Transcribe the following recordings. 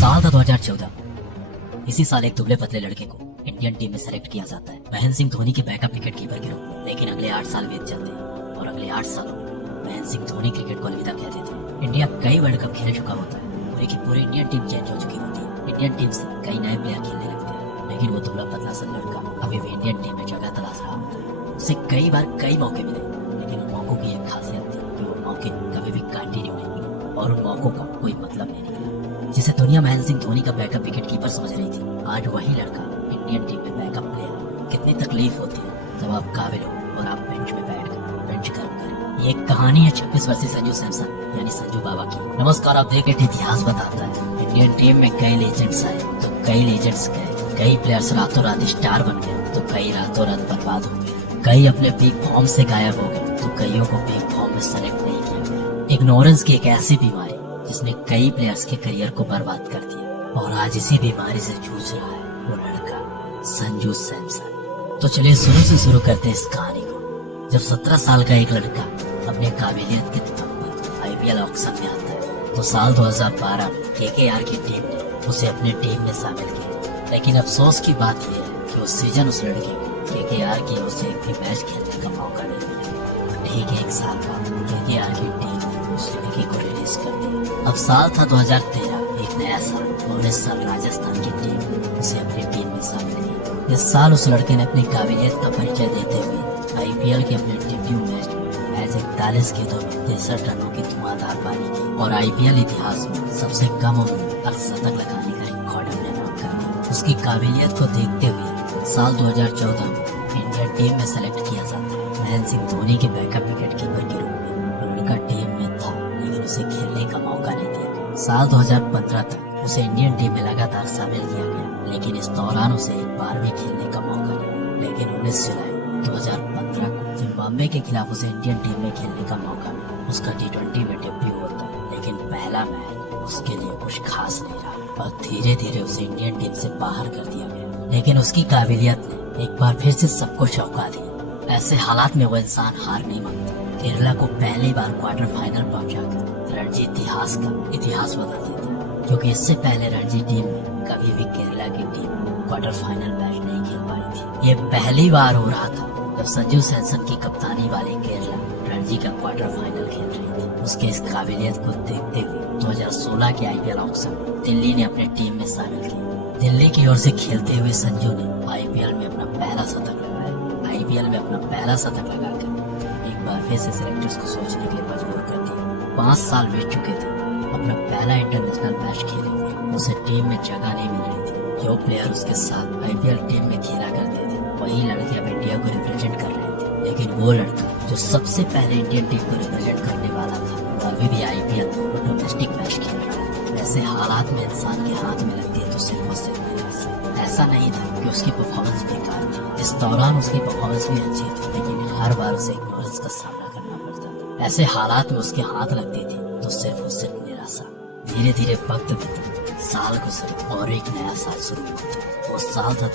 साल था 2014। इसी साल एक दुबले पतले लड़के को इंडियन टीम में सेलेक्ट किया जाता है महेंद्र सिंह धोनी के बैकअप विकेट कीपर के रूप में। लेकिन अगले 8 साल बीत जाते हैं और अगले 8 सालों में महेंद्र सिंह धोनी क्रिकेट को अलविदा कह देते हैं। इंडिया कई वर्ल्ड कप खेल चुका होता है, पूरी की पूरी इंडियन टीम चेंज हो चुकी होती है, इंडियन टीम से कई नए प्लेयर खेलने लगते हैं, लेकिन वो दुबला पतला सा लड़का अभी भी इंडियन टीम में जगह तलाश रहा होता है। उसे कई बार कई मौके मिले, लेकिन उन मौकों की एक खासियत थी कि वो मौके कभी भी कंटिन्यू नहीं हुए और उन मौकों का कोई मतलब नहीं निकला। जिसे दुनिया महेंद्र सिंह धोनी का बैकअप विकेट कीपर समझ रही थी, आज वही लड़का इंडियन टीम में बैकअप प्लेयर। कितनी तकलीफ होती है जब आप काबिल हो और आप बेंच में बैठकर बेंच गर्म करें। ये कहानी है 26 वर्षीय संजू सैमसन यानी संजू बाबा की। नमस्कार, आप देख रहे इतिहास बताता है। इंडियन टीम में कई लेजेंड्स आए तो कई लेजेंड्स गए, कई प्लेयर्स रातों रात स्टार बन गए तो कई रातों रात बर्बाद हो गए, कई अपने पीक फॉर्म से गायब हो गए तो कईयों को पीक फॉर्म में सेलेक्ट नहीं किया गया। इग्नोरेंस की एक ऐसी बीमारी जिसने कई प्लेयर्स के करियर को बर्बाद कर दिया और आज इसी बीमारी से जूझ रहा है वो लड़का संजू सैमसन। तो चलिए शुरू से शुरू करते हैं इस कहानी को। जब 17 साल का एक लड़का अपने काबिलियत के दम पर आईपीएल ऑक्शन में आता है तो साल 2012 में केकेआर की टीम ने उसे अपनी टीम में शामिल किया। लेकिन अफसोस की बात यह है कि उस सीजन उस लड़के को केकेआर की ओर से एक भी मैच खेलने का मौका नहीं मिला और ठीक 1 साल बाद केकेआर की टीम ने उस लड़के को रिलीज कर दिया। अब साल था 2013, एक नया साल और इस साल राजस्थान की टीम ने उसे अपनी टीम में शामिल किया। इस साल उस लड़के ने अपनी काबिलियत का परिचय देते हुए आईपीएल के अपने डेब्यू मैच में मैच 41 गेंदों में 63 रनों की धुआंधार पारी की और आईपीएल इतिहास में सबसे कम उम्र में अर्धशतक लगाने का रिकॉर्ड अपने नाम कर दिया। उसकी काबिलियत को देखते हुए साल 2014 में इंडियन टीम में सेलेक्ट किया जाता है महेंद्र सिंह धोनी के बैकअप विकेट कीपर के रूप में। वो लड़का टीम में था लेकिन उसे खेलने का मौका नहीं दिया गया। साल 2015 तक उसे इंडियन टीम में लगातार शामिल किया गया, लेकिन इस दौरान उसे एक बार भी खेलने का मौका नहीं मिला। लेकिन 19 जुलाई 2015 को जिम्बाब्वे के खिलाफ उसे इंडियन टीम में खेलने का मौका मिला। उसका T20 में डेब्यू होता है, लेकिन पहला मैच उसके लिए कुछ खास नहीं रहा और धीरे धीरे उसे इंडियन टीम से बाहर कर दिया गया। लेकिन उसकी काबिलियत ने एक बार फिर से सबको चौंका दिया। ऐसे हालात में वो इंसान हार नहीं मानता। केरला को पहली बार क्वार्टर फाइनल पहुंचाकर रणजी इतिहास का इतिहास बदल देता है, क्योंकि इससे पहले रणजी टीम में कभी भी केरला की टीम क्वार्टर फाइनल मैच नहीं खेल पाई थी। ये पहली बार हो रहा था जब संजू सैमसन की कप्तानी वाली केरला रणजी का क्वार्टर फाइनल खेल रही थी। उसके इस काबिलियत को देखते हुए 2016 के आईपीएल ऑक्शन में दिल्ली ने अपने टीम में शामिल किया। दिल्ली की ओर से खेलते हुए संजू ने आईपीएल में अपना पहला शतक लगाया। आईपीएल में अपना पहला शतक लगाकर एक बार फिर से सेलेक्टर्स को सोचने के लिए मजबूर कर दिया। 5 साल बीत चुके थे अपना पहला इंटरनेशनल मैच खेले हुए, उसे टीम में जगह नहीं मिल रही थी। जो प्लेयर उसके साथ आईपीएल टीम में खेला करते थे वही लड़के अब इंडिया को रिप्रेजेंट कर रहे थे। लेकिन वो लड़का जो सबसे पहले इंडियन टीम को रिप्रेजेंट करने वाला था वो अभी भी आईपीएल और डोमेस्टिक मैच खेल रहा था। ऐसे हालात में इंसान के हाथ में लगती है तो सिर्फ और सिर्फ निराशा। ऐसा नहीं था कि उसकी परफॉर्मेंस बेकार थी, इस दौरान उसकी परफॉर्मेंस भी अच्छी थी, लेकिन हर बार उसे इग्नोरेंस का सामना करना पड़ता था। ऐसे हालात में उसके हाथ लगती थी तो सिर्फ और सिर्फ निराशा। धीरे धीरे वक्त बीता, साल गुजरे और एक नया साल शुरू हुआ। वो साल था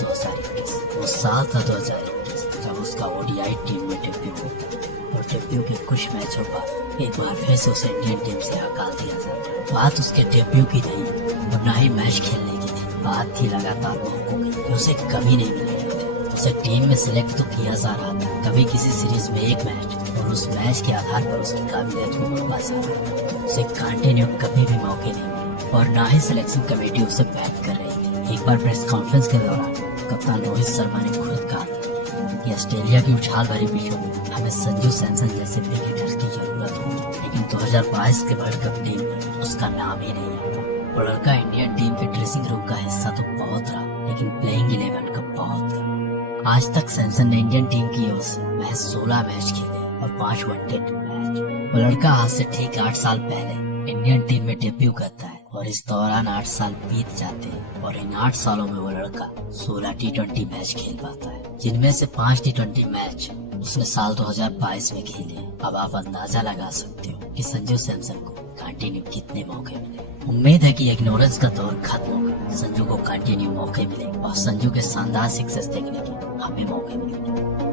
2021 जब उसका ओडीआई टीम में डेब्यू होता और डेब्यू के कुछ मैचों बाद एक बार फिर से उसे इंडियन टीम से हटा दिया जाता। बात उसके डेब्यू की नहीं और न ही मैच खेलने की थी, बात थी लगातार मौकों की जो उसे कभी नहीं मिल रहे थे। उसे टीम में सिलेक्ट तो किया जा रहा था, कभी किसी सीरीज में एक मैच और उस मैच के आधार पर उसकी काबिलियत को मापा जा रहा था। उसे कंटिन्यू कभी भी मौके नहीं मिले और न ही सिलेक्शन कमेटी उसे बैक कर रही थी। एक बार प्रेस कॉन्फ्रेंस के दौरान कप्तान रोहित शर्मा ने खुद कहा कि ऑस्ट्रेलिया की उछाल भरी पिचों में हमें संजू सैमसन जैसे क्रिकेटर्स की जरूरत होगी, लेकिन 2022 के वर्ल्ड कप टीम में उसका नाम ही नहीं आता। वो लड़का इंडियन टीम के ड्रेसिंग रूम का हिस्सा तो बहुत रहा, लेकिन प्लेइंग 11 का बहुत कम। आज तक सैमसन ने इंडियन टीम की ओर से महज 16 मैच खेले और 5 वनडे मैच। वो लड़का आज से ठीक 8 साल पहले इंडियन टीम में डेब्यू करता है और इस दौरान 8 साल बीत जाते हैं और इन 8 सालों में वो लड़का 16 T20 मैच खेल पाता है, जिनमें से 5 T20 मैच उसने साल 2022 में खेले। अब आप अंदाजा लगा सकते हो कि संजू सैमसन को कंटिन्यू कितने मौके मिले। उम्मीद है कि इग्नोरेंस का दौर खत्म होगा, संजू को कंटिन्यू मौके मिले और संजू के शानदार सक्सेस देखने के हमें मौके मिले।